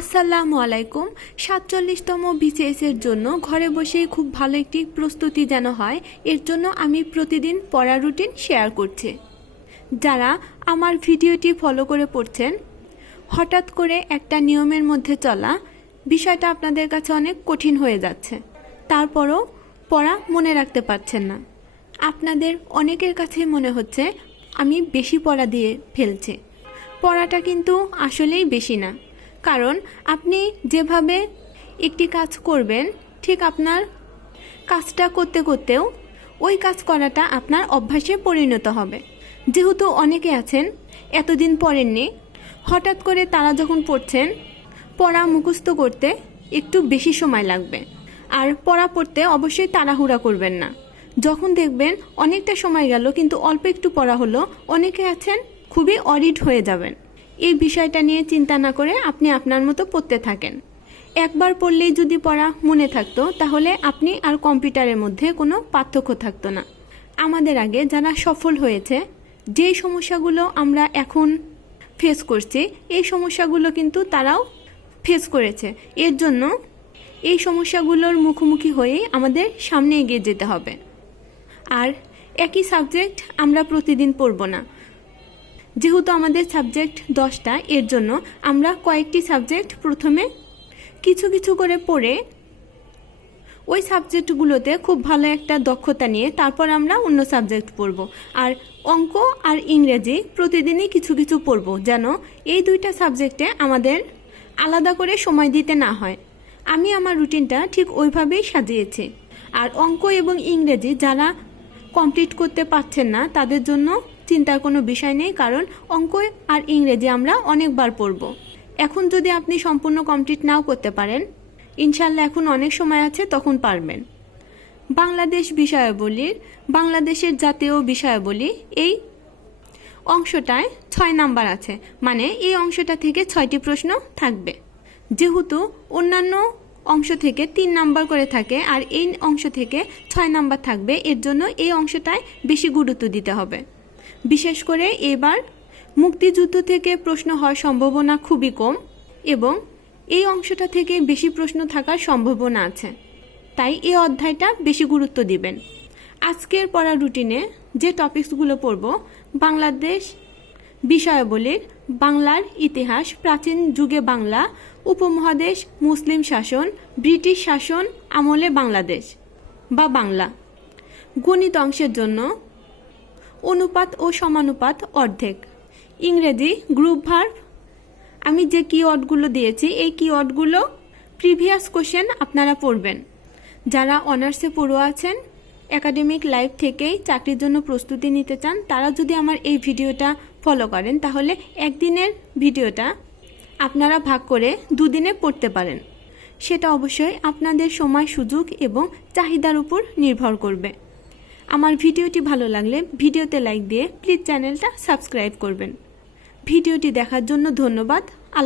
আসসালামু আলাইকুম। ৪৭তম বিসিএসের জন্য ঘরে বসেই খুব ভালো একটি প্রস্তুতি যেন হয়, এর জন্য আমি প্রতিদিন পড়ার রুটিন শেয়ার করছি। যারা আমার ভিডিওটি ফলো করে পড়ছেন, হঠাৎ করে একটা নিয়মের মধ্যে চলা বিষয়টা আপনাদের কাছে অনেক কঠিন হয়ে যাচ্ছে, তারপরও পড়া মনে রাখতে পারছেন না। আপনাদের অনেকের কাছেই মনে হচ্ছে আমি বেশি পড়া দিয়ে ফেলছি। পড়াটা কিন্তু আসলেই বেশি না, কারণ আপনি যেভাবে একটি কাজ করবেন ঠিক আপনার কাজটা করতে করতেও ওই কাজ করাটা আপনার অভ্যাসে পরিণত হবে। যেহেতু অনেকে আছেন এতদিন পড়েননি, হঠাৎ করে তারা যখন পড়ছেন, পড়া মুখস্থ করতে একটু বেশি সময় লাগবে। আর পড়া পড়তে অবশ্যই তাড়াহুড়া করবেন না। যখন দেখবেন অনেকটা সময় গেল কিন্তু অল্প একটু পড়া হলো, অনেকে আছেন খুবই অরিড হয়ে যাবেন। এই বিষয়টা নিয়ে চিন্তা না করে আপনি আপনার মতো পড়তে থাকেন। একবার পড়লেই যদি পড়া মনে থাকতো, তাহলে আপনি আর কম্পিউটারের মধ্যে কোনো পার্থক্য থাকতো না। আমাদের আগে যারা সফল হয়েছে, যেই সমস্যাগুলো আমরা এখন ফেস করছি, এই সমস্যাগুলো কিন্তু তারাও ফেস করেছে। এর জন্য এই সমস্যাগুলোর মুখোমুখি হয়েই আমাদের সামনে এগিয়ে যেতে হবে। আর একই সাবজেক্ট আমরা প্রতিদিন পড়ব না। যেহেতু আমাদের সাবজেক্ট 10টা, এর জন্য আমরা কয়েকটি সাবজেক্ট প্রথমে কিছু কিছু করে পড়ে ওই সাবজেক্টগুলোতে খুব ভালো একটা দক্ষতা নিয়ে তারপর আমরা অন্য সাবজেক্ট পড়ব। আর অঙ্ক আর ইংরেজি প্রতিদিনই কিছু কিছু পড়ব, যেন এই দুইটা সাবজেক্টে আমাদের আলাদা করে সময় দিতে না হয়। আমি আমার রুটিনটা ঠিক ওইভাবেই সাজিয়েছি। আর অঙ্ক এবং ইংরেজি যারা কমপ্লিট করতে পারছেন না, তাদের জন্য চিন্তার কোনো বিষয় নেই, কারণ অঙ্ক আর ইংরেজি আমরা অনেকবার পড়ব। এখন যদি আপনি সম্পূর্ণ কমপ্লিট নাও করতে পারেন, ইনশাল্লাহ এখন অনেক সময় আছে, তখন পারবেন। বাংলাদেশ বিষয়াবলীর বাংলাদেশের জাতীয় বিষয়াবলী এই অংশটায় 6 নাম্বার আছে, মানে এই অংশটা থেকে 6টি প্রশ্ন থাকবে। যেহেতু অন্যান্য অংশ থেকে 3 নাম্বার করে থাকে আর এই অংশ থেকে 6 নাম্বার থাকবে, এর জন্য এই অংশটায় বেশি গুরুত্ব দিতে হবে। বিশেষ করে এবার মুক্তিযুদ্ধ থেকে প্রশ্ন হওয়ার সম্ভাবনা খুবই কম এবং এই অংশটা থেকে বেশি প্রশ্ন থাকার সম্ভাবনা আছে, তাই এই অধ্যায়টা বেশি গুরুত্ব দিবেন। আজকের পড়ার রুটিনে যে টপিকসগুলো পড়ব: বাংলাদেশ বিষয়াবলীর বাংলার ইতিহাস, প্রাচীন যুগে বাংলা উপমহাদেশ, মুসলিম শাসন, ব্রিটিশ শাসন আমলে বাংলাদেশ বা বাংলা। গণিত অংশের জন্য অনুপাত ও সমানুপাত অর্ধেক। ইংরেজি গ্রুপ ভার্ব, আমি যে কিওয়ার্ডগুলো দিয়েছি এই কিওয়ার্ডগুলো প্রিভিয়াস কোশ্চেন আপনারা পড়বেন। যারা অনার্সে পড়ুয়া আছেন, একাডেমিক লাইফ থেকেই চাকরির জন্য প্রস্তুতি নিতে চান, তারা যদি আমার এই ভিডিওটা ফলো করেন, তাহলে একদিনের ভিডিওটা আপনারা ভাগ করে 2 দিনে পড়তে পারেন। সেটা অবশ্যই আপনাদের সময়, সুযোগ এবং চাহিদার উপর নির্ভর করবে। আমার ভিডিওটি ভালো লাগলে ভিডিওতে লাইক দিয়ে প্লিজ চ্যানেলটা সাবস্ক্রাইব করবেন। ভিডিওটি দেখার জন্য ধন্যবাদ।